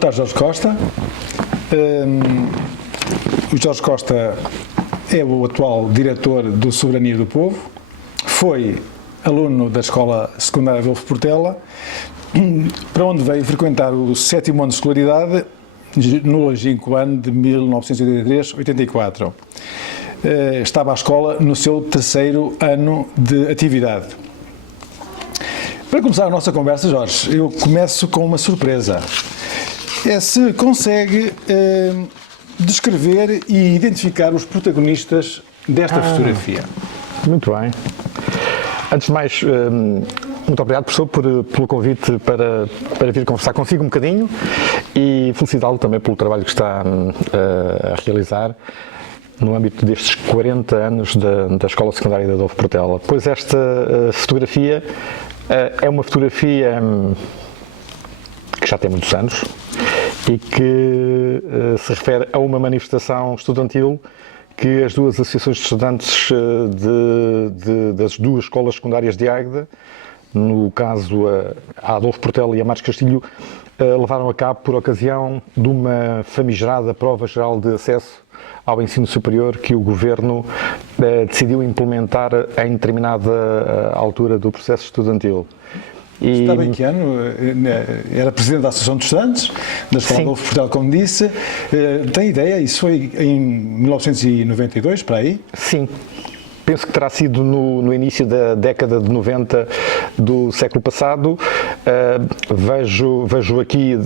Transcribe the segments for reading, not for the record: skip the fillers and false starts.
tarde, Jorge Costa. O Jorge Costa é o atual diretor do Soberania do Povo, foi aluno da Escola Secundária Adolfo Portela, para onde veio frequentar o 7º ano de escolaridade no longínquo ano de 1983-84. Estava à escola no seu 3º ano de atividade. Para começar a nossa conversa, Jorge, eu começo com uma surpresa. Se consegue descrever e identificar os protagonistas desta fotografia. Muito bem. Antes de mais, muito obrigado, professor, pelo convite para vir conversar consigo um bocadinho e felicitá-lo também pelo trabalho que está a realizar no âmbito destes 40 anos da Escola Secundária de Adolfo Portela. Pois esta fotografia é uma fotografia que já tem muitos anos e que se refere a uma manifestação estudantil que as duas associações de estudantes das duas escolas secundárias de Águeda, no caso a Adolfo Portela e a Marques Castilho, levaram a cabo por ocasião de uma famigerada prova geral de acesso ao ensino superior que o Governo decidiu implementar em determinada altura do processo estudantil. Estava em que ano? Era presidente da Associação de Estudantes, da Escola Adolfo Portela, como disse. Tem ideia? Isso foi em 1992, para aí? Sim. Penso que terá sido no início da década de 90 do século passado. Vejo aqui,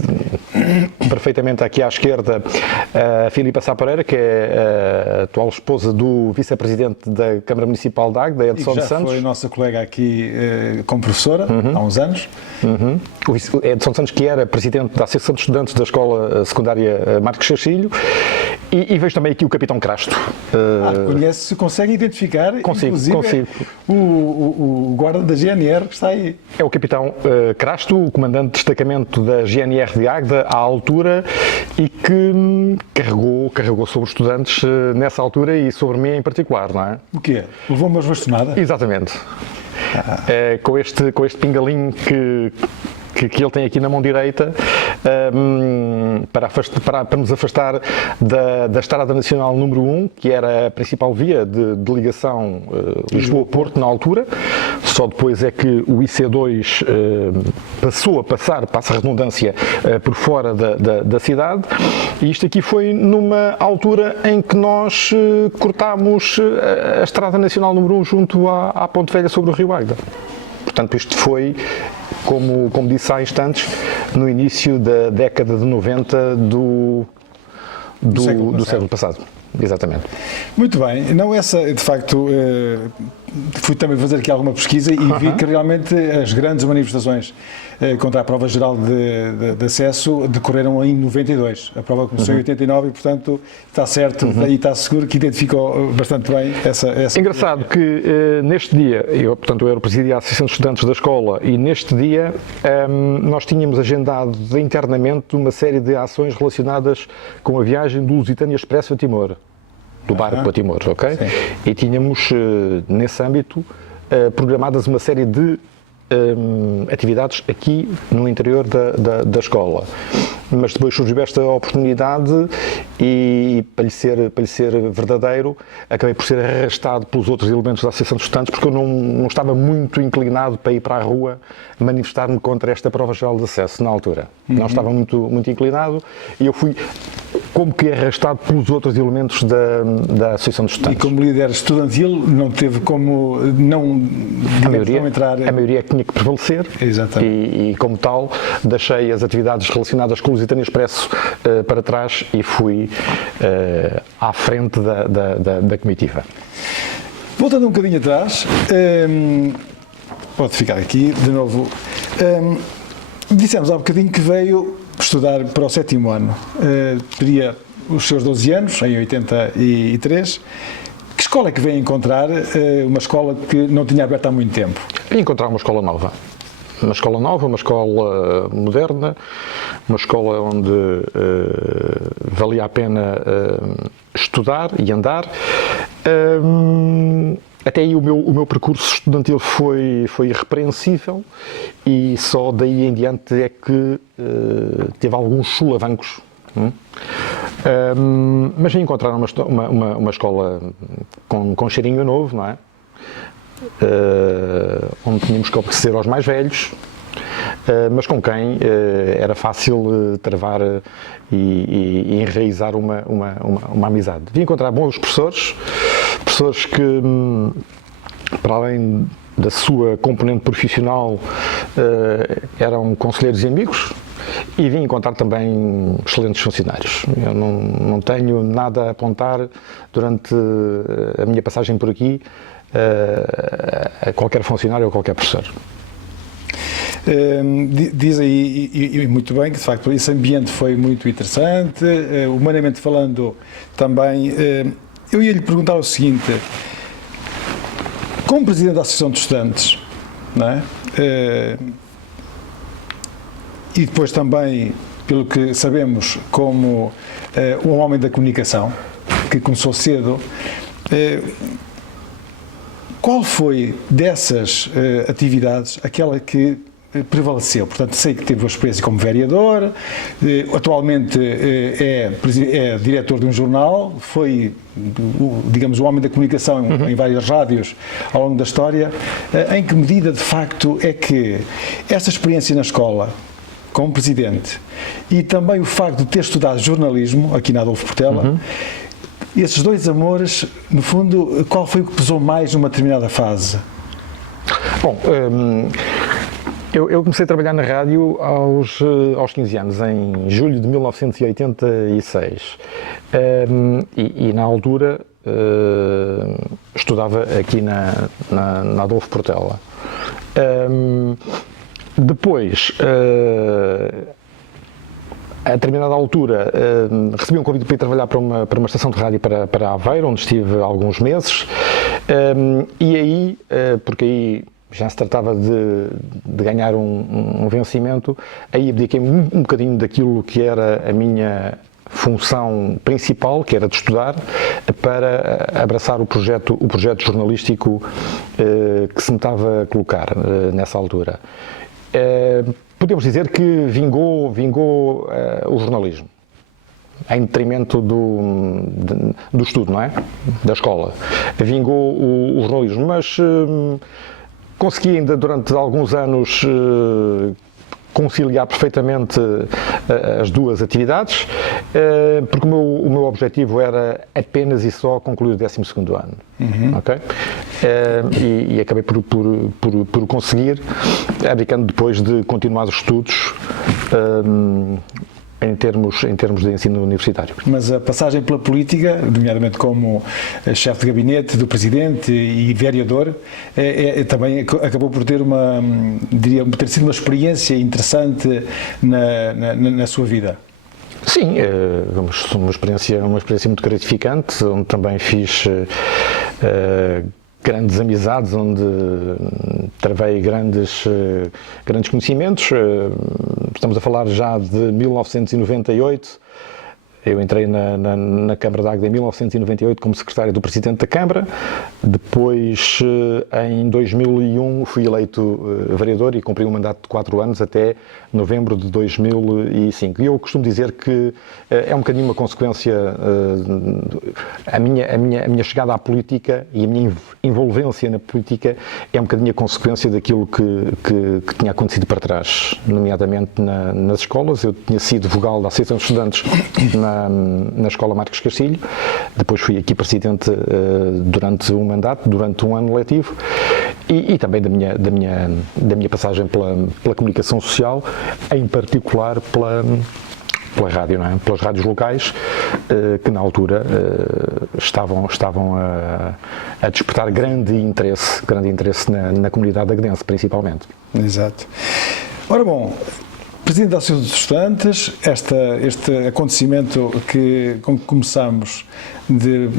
perfeitamente aqui à esquerda, a Filipa Sá Pereira, que é a atual esposa do vice-presidente da Câmara Municipal de Águeda, Edson Santos. Já foi nossa colega aqui como professora, há uns anos. O Edson Santos, que era presidente da Associação de Estudantes da Escola Secundária Marques Castilho. E vejo também aqui o Capitão Crasto. Consegue identificar, consigo. O guarda da GNR que está aí. É o Capitão Crasto, o comandante de destacamento da GNR de Águeda à altura e que carregou sobre os estudantes nessa altura e sobre mim em particular, não é? O quê? Levou uma bastonada? Exatamente. Com este pingalinho que ele tem aqui na mão direita, para nos afastar da Estrada Nacional número 1, que era a principal via de ligação Lisboa-Porto na altura. Só depois é que o IC2 passou a passar, passa a redundância, por fora da cidade. E isto aqui foi numa altura em que nós cortámos a Estrada Nacional número 1 junto à Ponte Velha sobre o Rio Águeda. Portanto, isto foi, como disse há instantes, no início da década de 90 do século passado. Exatamente. Muito bem. Não, de facto, fui também fazer aqui alguma pesquisa e vi que realmente as grandes manifestações contra a prova geral de acesso decorreram em 92. A prova começou em 89 e, portanto, está certo e está seguro que identificou bastante bem essa Engraçado que neste dia, eu era o presidente da Associação de Estudantes da escola e neste dia nós tínhamos agendado internamente uma série de ações relacionadas com a viagem do Lusitânia Expresso a Timor. Do barco a Timor, ok? Sim. E tínhamos, nesse âmbito, programadas uma série de atividades aqui no interior da escola. Mas depois surgiu esta oportunidade e, para lhe ser verdadeiro, acabei por ser arrastado pelos outros elementos da Associação de Estudantes porque eu não estava muito inclinado para ir para a rua manifestar-me contra esta prova geral de acesso na altura. Não estava muito inclinado e eu fui como que arrastado pelos outros elementos da Associação de Estudantes. E como líder estudantil não teve como não entrar... A maioria tinha que prevalecer. Exatamente. E como tal, deixei as atividades relacionadas com o Lusitânia Expresso para trás e fui à frente da comitiva. Voltando um bocadinho atrás, pode ficar aqui de novo. Dissemos há um bocadinho que veio estudar para o 7º ano. Teria os seus 12 anos, em 83. Que escola é que veio encontrar? Uma escola que não tinha aberto há muito tempo. Vim encontrar uma escola nova. Uma escola nova, uma escola moderna, uma escola onde valia a pena estudar e andar. Até aí o meu percurso estudantil foi irrepreensível e só daí em diante é que teve alguns solavancos. Mas vim encontrar uma escola com cheirinho novo, não é? Onde tínhamos que obedecer aos mais velhos, mas com quem era fácil travar e enraizar uma amizade. Vim encontrar bons professores que, para além da sua componente profissional, eram conselheiros e amigos, e vim encontrar também excelentes funcionários. Eu não tenho nada a apontar durante a minha passagem por aqui a qualquer funcionário ou qualquer professor. Diz aí, e muito bem, que de facto esse ambiente foi muito interessante, humanamente falando também. Eu ia lhe perguntar o seguinte: como Presidente da Associação de Estudantes, não é? E depois também, pelo que sabemos, como um homem da comunicação, que começou cedo, qual foi dessas atividades aquela que prevaleceu? Portanto, sei que teve uma experiência como vereador, atualmente é diretor de um jornal, foi, digamos, o homem da comunicação em várias rádios ao longo da história. Em que medida, de facto, é que essa experiência na escola, como presidente, e também o facto de ter estudado jornalismo aqui na Adolfo Portela, esses dois amores, no fundo, qual foi o que pesou mais numa determinada fase? Bom, eu comecei a trabalhar na rádio aos 15 anos, em julho de 1986, e na altura estudava aqui na Adolfo Portela. Depois, a determinada altura, recebi um convite para ir trabalhar para uma estação de rádio para Aveiro, onde estive alguns meses, e aí, porque aí já se tratava de ganhar um vencimento, aí abdiquei um bocadinho daquilo que era a minha função principal, que era de estudar, para abraçar o projeto jornalístico que se me estava a colocar nessa altura. Podemos dizer que vingou o jornalismo, em detrimento do estudo, não é? Da escola. Vingou o jornalismo, mas consegui ainda durante alguns anos conciliar perfeitamente as duas atividades, porque o meu objetivo era apenas e só concluir o 12º ano. Okay? E acabei por conseguir, abdicando depois de continuar os estudos em termos de ensino universitário. Mas a passagem pela política, nomeadamente como chefe de gabinete do Presidente e vereador, também acabou por ter ter sido uma experiência interessante na sua vida. Sim, uma experiência muito gratificante, onde também fiz grandes amizades, onde travei grandes conhecimentos. Estamos a falar já de 1998. Eu entrei na Câmara de Águeda em 1998 como secretário do Presidente da Câmara. Depois, em 2001, fui eleito vereador e cumpri um mandato de 4 anos até novembro de 2005. E eu costumo dizer que é um bocadinho uma consequência, a minha chegada à política e a minha envolvência na política é um bocadinho a consequência daquilo que tinha acontecido para trás, nomeadamente nas escolas. Eu tinha sido vogal da Associação de Estudantes na Escola Marcos Castilho, depois fui aqui presidente durante um mandato, durante um ano letivo, e também da minha passagem pela comunicação social, em particular pela rádio, não é? Pelas rádios locais, que na altura estavam a despertar grande interesse na comunidade aguedense, principalmente. Exato. Ora bom, Presidente da Associação dos Estudantes, este acontecimento com que começamos de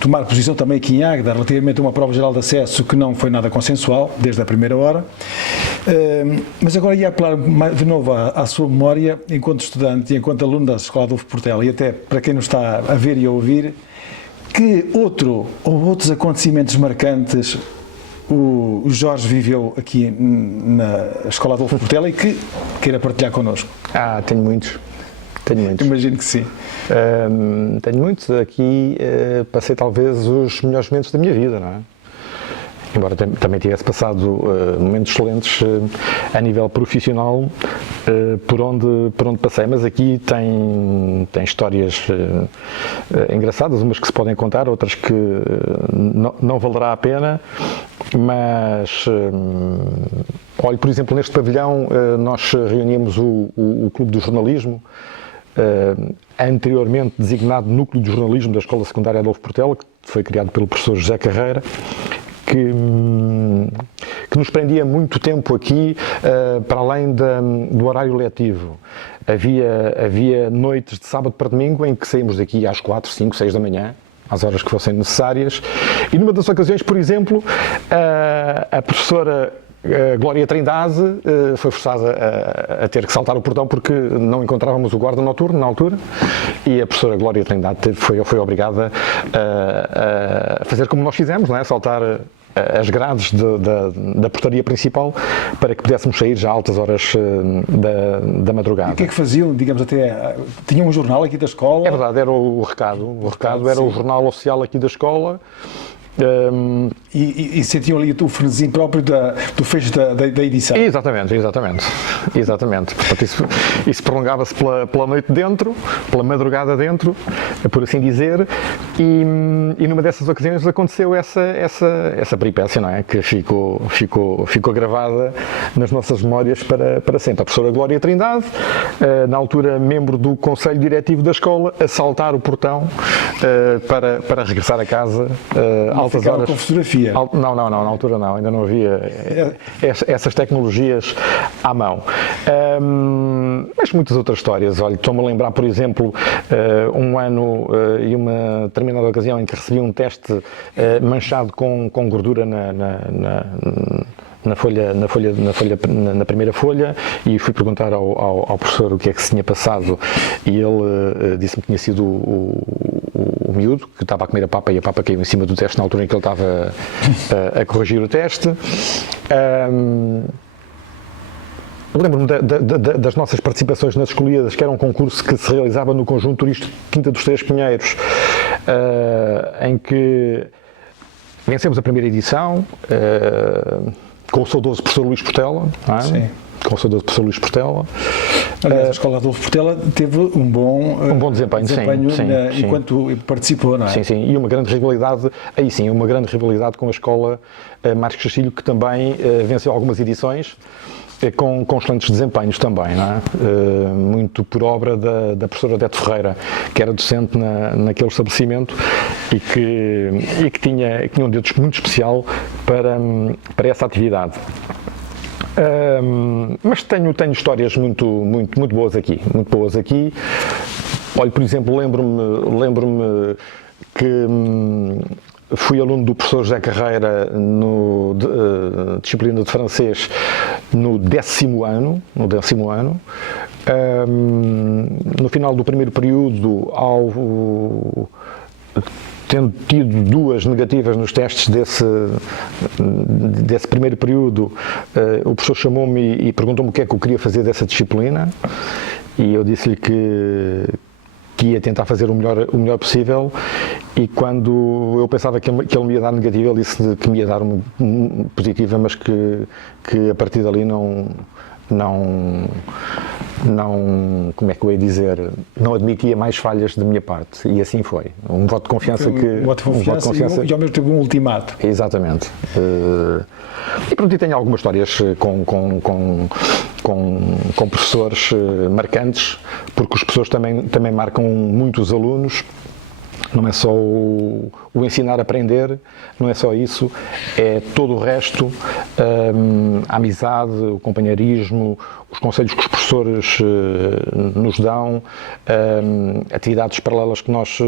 tomar posição também aqui em Águeda relativamente a uma prova geral de acesso que não foi nada consensual, desde a primeira hora, mas agora ia apelar de novo à sua memória enquanto estudante e enquanto aluno da Escola Adolfo Portela, e até para quem nos está a ver e a ouvir, Que outros acontecimentos marcantes o Jorge viveu aqui na Escola Adolfo Portela e que queira partilhar connosco? Tenho muitos. Imagino que sim. Tenho muitos. Aqui passei talvez os melhores momentos da minha vida, não é? Embora também tivesse passado momentos excelentes a nível profissional por onde passei, mas aqui tem histórias engraçadas, umas que se podem contar, outras que não valerá a pena, mas olha, por exemplo, neste pavilhão nós reuníamos o Clube do Jornalismo, anteriormente designado Núcleo de Jornalismo da Escola Secundária Adolfo Portela, que foi criado pelo professor José Carreira, que nos prendia muito tempo aqui, para além do horário letivo. Havia noites de sábado para domingo em que saímos daqui às 4, 5, 6 da manhã, às horas que fossem necessárias, e numa das ocasiões, por exemplo, a professora Glória Trindade foi forçada a ter que saltar o portão porque não encontrávamos o guarda noturno na altura, e a professora Glória Trindade foi obrigada a fazer como nós fizemos, não é? Saltar as grades da portaria principal para que pudéssemos sair já a altas horas da madrugada. E o que é que faziam, digamos, tinham um jornal aqui da escola? É verdade, era o Recado. O Recado era o jornal oficial aqui da escola. E sentiam ali o frenesim próprio do fecho da edição. Exatamente. Portanto, isso prolongava-se pela noite dentro, pela madrugada dentro, por assim dizer, e numa dessas ocasiões aconteceu essa peripécia, não é? Que ficou gravada nas nossas memórias para sempre. A professora Glória Trindade, na altura membro do Conselho Diretivo da escola, a saltar o portão para regressar a casa altas horas. Com fotografia? Não, na altura não, ainda não havia essas tecnologias à mão. Mas muitas outras histórias. Olha, estou-me a lembrar, por exemplo, um ano e uma determinada ocasião em que recebi um teste manchado com gordura na primeira folha, e fui perguntar ao professor o que é que se tinha passado, e ele disse-me que tinha sido o miúdo que estava a comer a papa, e a papa caiu em cima do teste na altura em que ele estava a corrigir o teste. Lembro-me das nossas participações nas Escolhidas, que era um concurso que se realizava no conjunto turístico Quinta dos Três Pinheiros, em que vencemos a primeira edição, com o saudoso professor Luís Portela, não é? Sim. Com o saudoso professor Luís Portela. Aliás, a Escola Adolfo Portela teve um bom desempenho, sim, enquanto participou, não é? Sim, e uma grande rivalidade, com a Escola Marcos Castilho, que também venceu algumas edições, com excelentes desempenhos também, não é? Muito por obra da professora Odete Ferreira, que era docente naquele estabelecimento e que tinha um dedo muito especial para essa atividade. Mas tenho histórias muito boas aqui, Olha, por exemplo, lembro-me que fui aluno do professor José Carreira disciplina de francês no 10º ano. No final do primeiro período, tendo tido 2 negativas nos testes desse primeiro período, o professor chamou-me e perguntou-me o que é que eu queria fazer dessa disciplina, e eu disse-lhe que ia tentar fazer o melhor possível, e quando eu pensava que ele me ia dar negativa, ele disse que me ia dar uma positiva, mas que a partir dali não, como é que eu ia dizer, não admitia mais falhas da minha parte, e assim foi. Um voto de confiança e ao mesmo tempo um ultimato. Exatamente. E pronto, e tenho algumas histórias com professores marcantes, porque os professores também marcam muitos alunos. Não é só o ensinar a aprender, não é só isso, é todo o resto, a amizade, o companheirismo, os conselhos que os professores nos dão, atividades paralelas que nós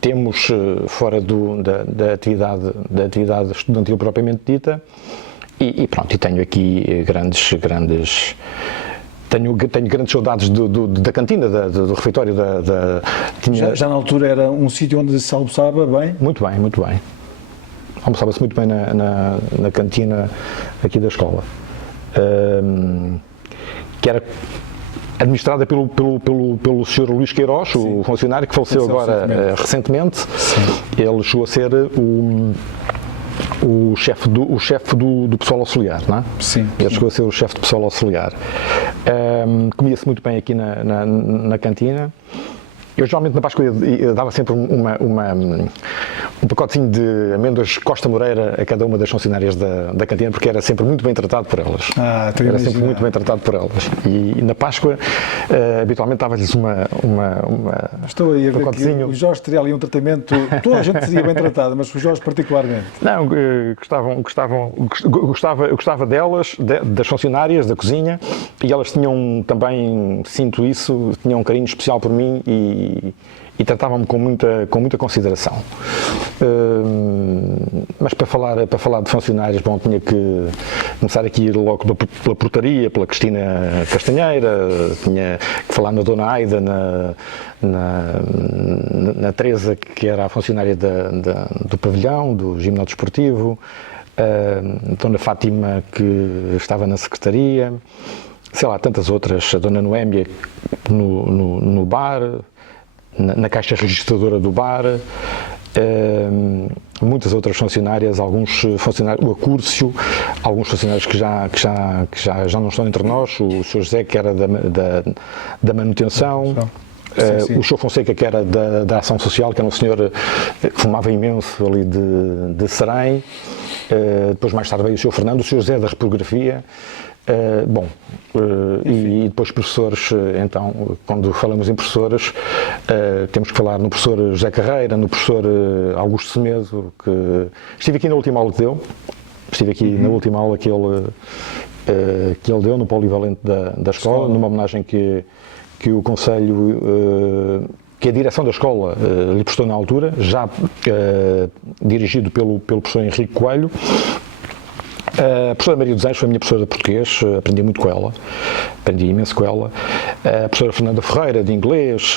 temos fora da atividade estudantil propriamente dita, e pronto, e tenho aqui grandes Tenho grandes saudades da cantina, do refeitório. Já na altura era um sítio onde se almoçava bem? Muito bem, muito bem. Almoçava-se muito bem na cantina aqui da escola. Que era administrada pelo Sr. Luís Queiroz, sim, o funcionário que faleceu agora recentemente. Sim. Ele chegou a ser o chefe do pessoal auxiliar, não é? Sim. Ele chegou a ser o chefe do pessoal auxiliar. Comia-se muito bem aqui na cantina. Eu geralmente na Páscoa eu dava sempre um pacotezinho de amêndoas Costa Moreira a cada uma das funcionárias da cantina, porque era sempre muito bem tratado por elas. Era sempre muito bem tratado por elas. E na Páscoa, habitualmente dava-lhes Estou aí a ver que o Jorge teria ali um tratamento, toda a gente seria bem tratada, mas o Jorge particularmente. Não, gostava delas, das funcionárias, da cozinha, e elas tinham também, sinto isso, tinham um carinho especial por mim e tratavam-me com muita consideração. Mas para falar de funcionários, bom, tinha que começar aqui logo pela portaria, pela Cristina Castanheira, tinha que falar na Dona Aida, na Teresa, que era a funcionária do pavilhão, do ginásio desportivo, Dona Fátima, que estava na secretaria, sei lá, tantas outras, a Dona Noémia no bar, na caixa registradora do bar, muitas outras funcionárias, alguns funcionários, o Acúrcio, alguns funcionários que já não estão entre nós, o Sr. José, que era da manutenção, sim. O Sr. Fonseca, que era da ação social, que era um senhor que fumava imenso ali de Serém, depois mais tarde veio o Sr. Fernando, o Sr. José da reprografia. E depois professores, então, quando falamos em professores, temos que falar no professor José Carreira, no professor Augusto Semedo, que estive aqui na última aula que deu, na última aula que ele deu no polivalente da escola, numa homenagem que o Conselho, que a direção da escola lhe prestou na altura, já dirigido pelo professor Henrique Coelho. A professora Maria dos Anjos foi a minha professora de português, aprendi muito com ela, aprendi imenso com ela. A professora Fernanda Ferreira, de inglês,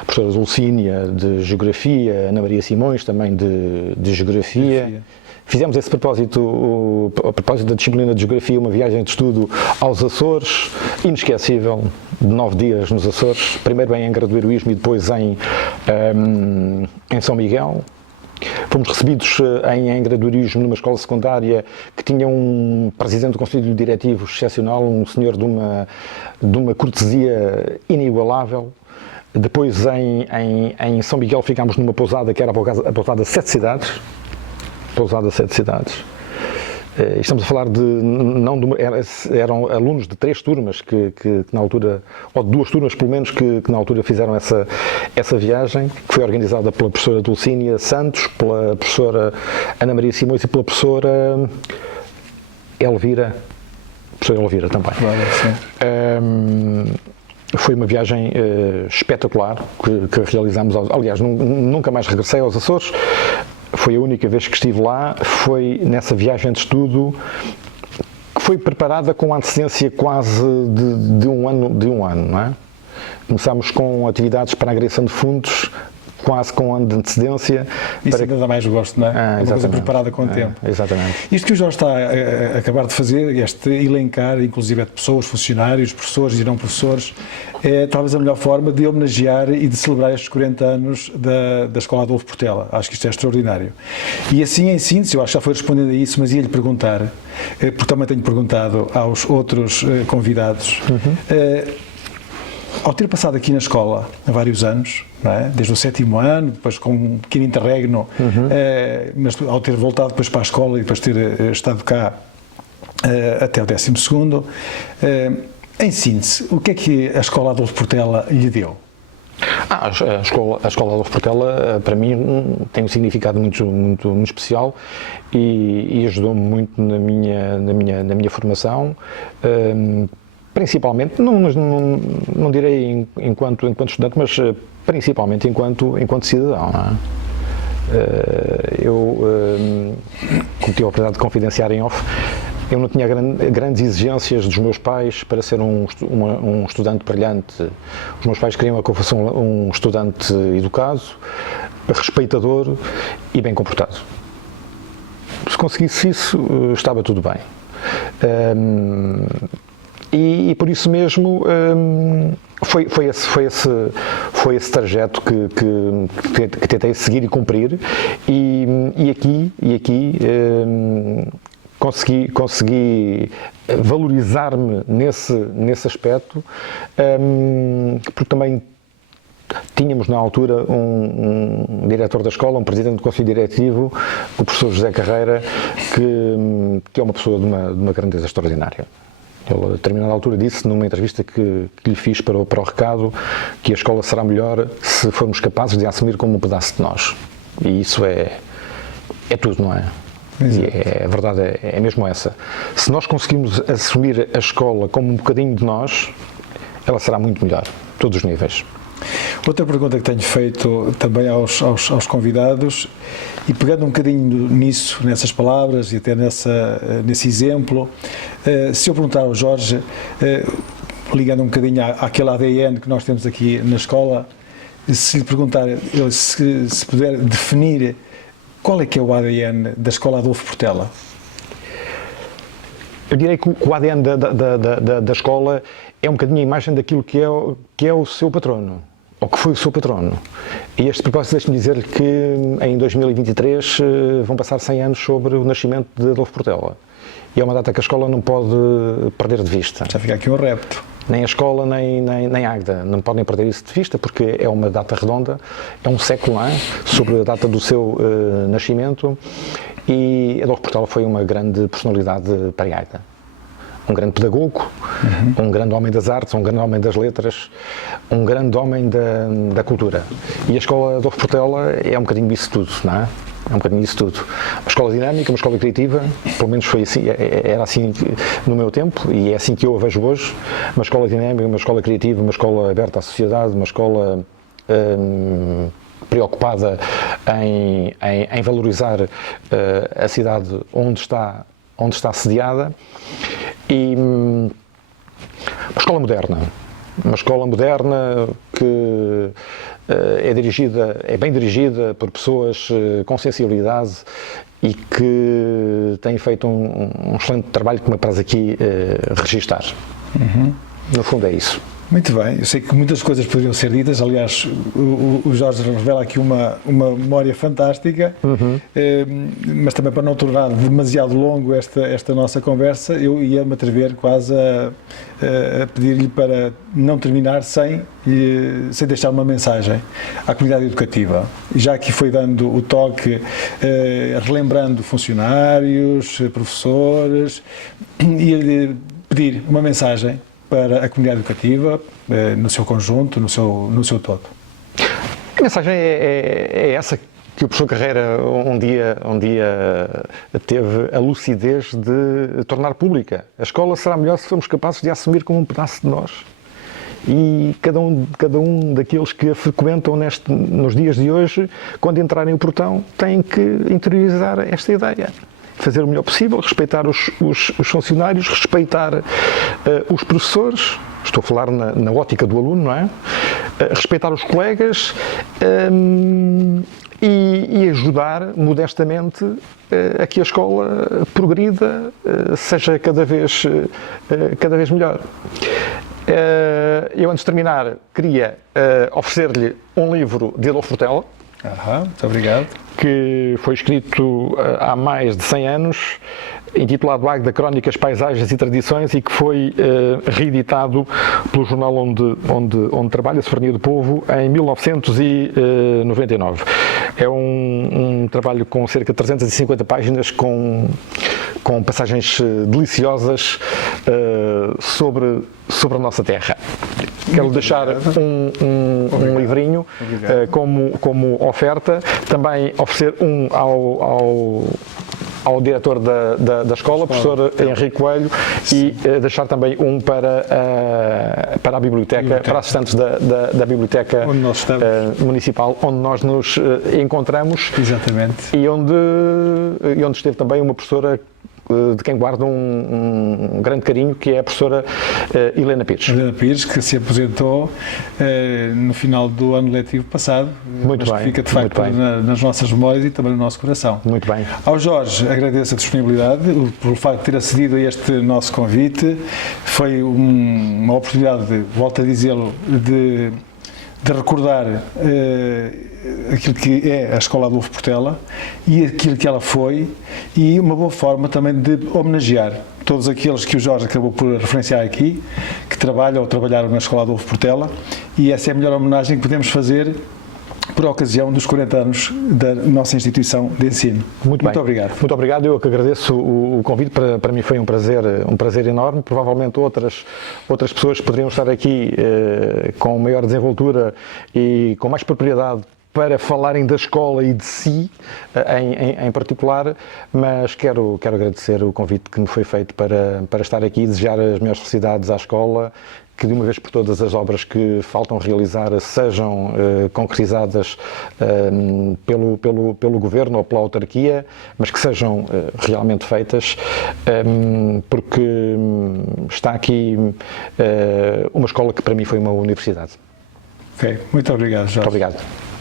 a professora Dulcínia, de geografia, Ana Maria Simões, também de geografia. Fizemos a propósito da disciplina de geografia, uma viagem de estudo aos Açores, inesquecível, de 9 dias nos Açores, primeiro em Angra do Heroísmo e depois em São Miguel. Fomos recebidos em Angra do Heroísmo numa escola secundária que tinha um presidente do Conselho Diretivo excepcional, um senhor de uma cortesia inigualável. Depois em São Miguel ficámos numa pousada que era a pousada Sete Cidades. Estamos a falar eram alunos de 3 turmas que na altura, ou de 2 turmas pelo menos, que na altura fizeram essa viagem, que foi organizada pela professora Dulcínia Santos, pela professora Ana Maria Simões e pela professora Elvira. Professora Elvira também. Foi uma viagem espetacular que realizámos. Aliás, nunca mais regressei aos Açores. Foi a única vez que estive lá, foi nessa viagem de estudo que foi preparada com antecedência quase de um ano, não é? Começámos com atividades para a agregação de fundos, quase com um ano de antecedência. Isso ainda dá mais gosto, não é? Uma coisa preparada com o tempo. Exatamente. Isto que o Jorge está a acabar de fazer, este elencar, inclusive de pessoas, funcionários, professores e não professores, é talvez a melhor forma de homenagear e de celebrar estes 40 anos da Escola Adolfo Portela. Acho que isto é extraordinário. E assim, em síntese, eu acho que já foi respondendo a isso, mas ia-lhe perguntar, porque também tenho perguntado aos outros convidados, ao ter passado aqui na escola há vários anos, não é? Desde o 7º ano, depois com um pequeno interregno, mas ao ter voltado depois para a escola e depois ter estado cá até o 12º, em síntese, o que é que a Escola Adolfo Portela lhe deu? A escola Adolfo Portela, para mim, tem um significado muito especial e ajudou-me muito na minha formação. Principalmente, não direi enquanto estudante, mas principalmente enquanto cidadão. Não é? Eu, como tive a oportunidade de confidenciar em off, Eu não tinha grandes exigências dos meus pais para ser um estudante brilhante. Os meus pais queriam que eu fosse um estudante educado, respeitador e bem comportado. Se conseguisse isso, estava tudo bem. E por isso mesmo foi esse trajeto que tentei seguir e cumprir e aqui consegui valorizar-me nesse aspecto, porque também tínhamos na altura um diretor da escola, um presidente do conselho diretivo, o professor José Carreira, que é uma pessoa de uma grandeza extraordinária. Ele, a determinada altura, disse numa entrevista que lhe fiz para o recado que a escola será melhor se formos capazes de a assumir como um pedaço de nós. E isso é tudo, não é? E a verdade é mesmo essa. Se nós conseguimos assumir a escola como um bocadinho de nós, ela será muito melhor, a todos os níveis. Outra pergunta que tenho feito também aos convidados, e pegando um bocadinho nisso, nessas palavras e até nesse exemplo, se eu perguntar ao Jorge, ligando um bocadinho àquele ADN que nós temos aqui na escola, se lhe perguntar, se puder definir qual é que é o ADN da Escola Adolfo Portela? Eu direi que o ADN da escola é um bocadinho a imagem daquilo que é o seu patrono, ou que foi o seu patrono. E a este propósito, deixe-me dizer-lhe que em 2023 vão passar 100 anos sobre o nascimento de Adolfo Portela. E é uma data que a escola não pode perder de vista. Já fica aqui um repto. Nem a escola, nem a Águeda não podem perder isso de vista, porque é uma data redonda, é um século, não é? Sobre a data do seu nascimento, e Adolfo Portela foi uma grande personalidade para a Águeda. Um grande pedagogo, um grande homem das artes, um grande homem das letras, um grande homem da cultura. E a escola Adolfo Portela é um bocadinho disso tudo, não é? É um bocadinho disso tudo. Uma escola dinâmica, uma escola criativa, pelo menos foi assim, era assim no meu tempo e é assim que eu a vejo hoje. Uma escola dinâmica, uma escola criativa, uma escola aberta à sociedade, uma escola preocupada em valorizar a cidade onde está sediada. E uma escola moderna que é bem dirigida por pessoas com sensibilidade e que têm feito um excelente trabalho que me apraz aqui registar. No fundo é isso. Muito bem, eu sei que muitas coisas poderiam ser ditas, aliás, o Jorge revela aqui uma memória fantástica, mas também para não tornar demasiado longo esta nossa conversa, eu ia-me atrever quase a pedir-lhe para não terminar sem deixar uma mensagem à comunidade educativa. Já aqui foi dando o toque, relembrando funcionários, professores, e pedir uma mensagem para a comunidade educativa, no seu conjunto, no seu todo. A mensagem é essa que o professor Carreira um dia teve a lucidez de tornar pública. A escola será melhor se formos capazes de a assumir como um pedaço de nós. E cada um daqueles que a frequentam nos dias de hoje, quando entrarem no portão, têm que interiorizar esta ideia. Fazer o melhor possível, respeitar os funcionários, respeitar os professores, estou a falar na ótica do aluno, não é? Respeitar os colegas e ajudar modestamente a que a escola progrida, seja cada vez melhor. Eu, antes de terminar, queria oferecer-lhe um livro de Adolfo Portela. Muito obrigado. Que foi escrito há mais de 100 anos, intitulado Águeda, Crónicas, Paisagens e Tradições, e que foi reeditado pelo jornal onde trabalha, Soberania do Povo, em 1999. É um trabalho com cerca de 350 páginas, com passagens deliciosas sobre a nossa terra. Quero deixar um livrinho como oferta, também oferecer ao diretor da escola, professor Henrique Coelho, e deixar também para a biblioteca, para assinantes da biblioteca municipal, onde nós nos encontramos. Exatamente. E onde esteve também uma professora de quem guardo um grande carinho, que é a professora Helena Pires. Helena Pires, que se aposentou no final do ano letivo passado, Muito mas bem, que fica de facto nas nossas memórias e também no nosso coração. Muito bem. Ao Jorge, agradeço a disponibilidade, pelo facto de ter acedido a este nosso convite. Foi uma oportunidade, volto a dizê-lo, de recordar aquilo que é a Escola Adolfo Portela e aquilo que ela foi, e uma boa forma também de homenagear todos aqueles que o Jorge acabou por referenciar aqui, que trabalham ou trabalharam na Escola Adolfo Portela, e essa é a melhor homenagem que podemos fazer por ocasião dos 40 anos da nossa instituição de ensino. Muito obrigado. Muito obrigado, eu que agradeço o convite, para mim foi um prazer enorme. Provavelmente outras pessoas poderiam estar aqui com maior desenvoltura e com mais propriedade para falarem da escola e de si em particular, mas quero agradecer o convite que me foi feito para estar aqui e desejar as melhores felicidades à escola, que de uma vez por todas as obras que faltam realizar sejam concretizadas pelo Governo ou pela autarquia, mas que sejam realmente feitas, porque está aqui uma escola que para mim foi uma universidade. Ok, muito obrigado, Jorge. Muito obrigado.